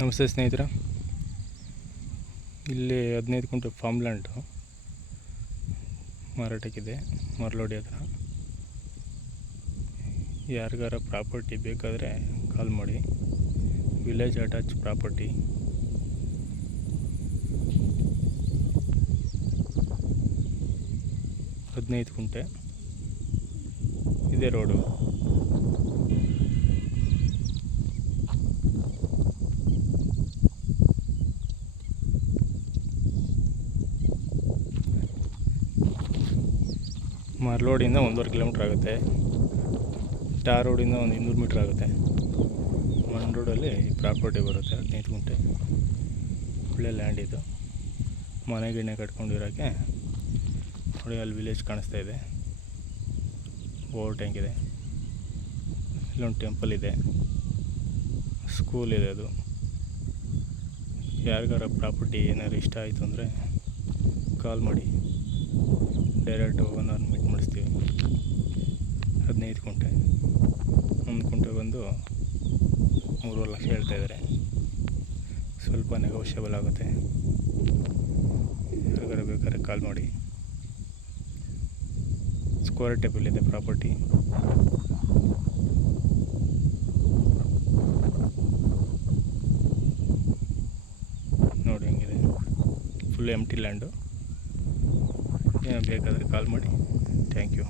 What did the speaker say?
ನಮಸ್ತೆ ಸ್ನೇಹಿತರೆ, ಇಲ್ಲಿ 15 ಗುಂಟೆ ಫಾರ್ಮ್ ಲ್ಯಾಂಡು ಮಾರಾಟಕ್ಕಿದೆ ಮರಳೋಡಿ ಹತ್ರ. ಯಾರಿಗಾರ ಪ್ರಾಪರ್ಟಿ ಬೇಕಾದರೆ ಕಾಲ್ ಮಾಡಿ. Village attach property. ಹದಿನೈದು ಗುಂಟೆ ಇದೇ ರೋಡು. ಮರಳೋಡಿಯಿಂದ 1.5 ಕಿಲೋಮೀಟ್ರ್ ಆಗುತ್ತೆ. ಟಾರ್ ರೋಡಿಂದ ಒಂದು 200 ಮೀಟ್ರ್ ಆಗುತ್ತೆ. ಮಣ್ ರೋಡಲ್ಲಿ ಪ್ರಾಪರ್ಟಿ ಬರುತ್ತೆ. 15 ಗುಂಟೆ ಒಳ್ಳೆ ಲ್ಯಾಂಡ್ ಇದು. ಮನೆ ಗಿಣ್ಣೆ ಕಟ್ಕೊಂಡಿರೋಕ್ಕೆ ನೋಡಿ, ಅಲ್ಲಿ ವಿಲೇಜ್ ಕಾಣಿಸ್ತಾ ಇದೆ. ಓವರ್ ಟ್ಯಾಂಕ್ ಇದೆ. ಇಲ್ಲೊಂದು ಟೆಂಪಲ್ ಇದೆ, ಸ್ಕೂಲ್ ಇದೆ. ಅದು ಯಾರಿಗಾರ ಪ್ರಾಪರ್ಟಿ ಏನಾದ್ರು ಇಷ್ಟ ಆಯಿತು ಅಂದರೆ ಕಾಲ್ ಮಾಡಿ, ಡೈರೆಕ್ಟ್ ಓನರ್ ಮೀಟ್ ಮಾಡಿಸ್ತೀವಿ. 15 ಗುಂಟೆ, 1 ಗುಂಟೆ ಬಂದು 3.5 ಲಕ್ಷ ಹೇಳ್ತಾಯಿದ್ದಾರೆ. ಸ್ವಲ್ಪ ನೆಗೋಷಿಯಬಲ್ ಆಗುತ್ತೆ. ಯಾರಿಗಾರ ಬೇಕಾದ್ರೆ ಕಾಲ್ ಮಾಡಿ. ಸ್ಕ್ವೇರ್ ಟೇಬಲ್ ಇದೆ ಪ್ರಾಪರ್ಟಿ. ನೋಡಿ ಹೆಂಗಿದೆ, ಫುಲ್ ಎಂಟಿ ಲ್ಯಾಂಡು. ಏನೋ ಬೇಕಾದರೆ ಕಾಲ್ ಮಾಡಿ. Thank you.